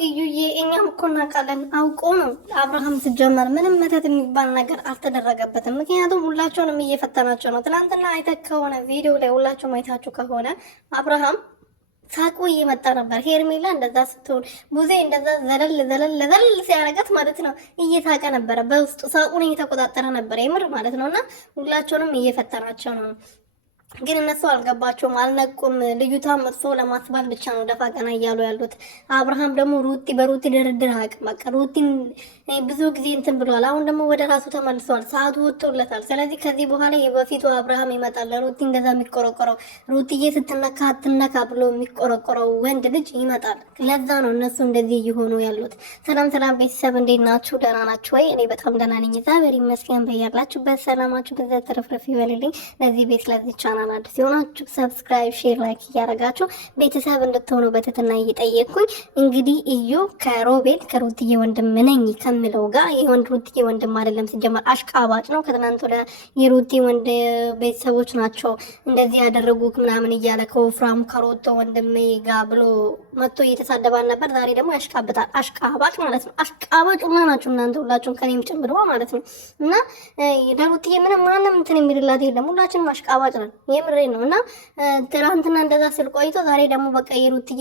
እዩዬ እኛም እኮ እናውቃለን። አውቆ ነው አብርሃም ሲጀመር ምንም መተት የሚባል ነገር አልተደረገበትም። ምክንያቱም ሁላቸውንም እየፈተናቸው ነው። ትናንትና አይተህ ከሆነ ቪዲዮ ላይ ሁላቸውም አይታችሁ ከሆነ አብርሃም ሳቁ እየመጣ ነበር። ሄርሜላ እንደዛ ስትሆን ቡዜ እንደዛ ዘለል ሲያረጋት ማለት ነው እየሳቀ ነበረ። በውስጡ ሳቁን እየተቆጣጠረ ነበር የምር ማለት ነው። እና ሁላቸውንም እየፈተናቸው ነው። ግን እነሱ አልገባቸውም፣ አልነቁም። ልዩቷን መጥፎ ለማስባል ብቻ ነው ደፋ ቀና እያሉ ያሉት። አብርሃም ደግሞ በሩቲ ድርድር አያውቅም። በቃ ሩቲን ብዙ ጊዜ እንትን ብሏል። አሁን ደግሞ ወደ ራሱ ተመልሷል። ሰዓቱ ወጥቶለታል። ስለዚህ ከዚህ በኋላ የበፊቱ አብርሃም ይመጣል። ለሩቲ እንደዛ የሚቆረቆረው ሩቲዬ ስትነካ አትነካ ብሎ የሚቆረቆረው ወንድ ልጅ ይመጣል። ለዛ ነው እነሱ እንደዚህ እየሆኑ ያሉት። ሰላም ቤተሰብ እንዴት ናችሁ? ደህና ናችሁ ወይ? እኔ በጣም ደህና ነኝ፣ እግዚአብሔር ይመስገን። በያላችሁበት ሰላማችሁ በዛ ተረፍረፍ ይበልልኝ። ለዚህ ቤት ለዚህ ቻናል አዲስ የሆናችሁ ሰብስክራይብ፣ ሼር፣ ላይክ እያደረጋችሁ ቤተሰብ እንድትሆኑ በትህትና እየጠየቅኩኝ እንግዲህ እዩ ከሮቤል ከሩትዬ ወንድም ነኝ ከምለው ጋር የወንድ ሩትዬ ወንድም አይደለም፣ ሲጀመር አሽቃባጭ ነው። ከትናንት ወደ የሩቲ ወንድ ቤተሰቦች ናቸው እንደዚህ ያደረጉት ምናምን እያለ ከወፍራሙ ከሮቶ ወንድሜ ጋር ብሎ መጥቶ እየተሳደባል ነበር። ዛሬ ደግሞ ያሽቃብጣል። አሽቃባጭ ማለት ነው። አሽቃባጭ ሁላ ናችሁ እናንተ ሁላችሁም ከኔም ጭምር ማለት ነው። እና ለሩትዬ ምንም ማንም እንትን የሚልላት የለም። ሁላችንም አሽቃባጭ ነን። የምሬ ነው። እና ትናንትና እንደዛ ስል ቆይቶ ዛሬ ደግሞ በቃ የሩትዬ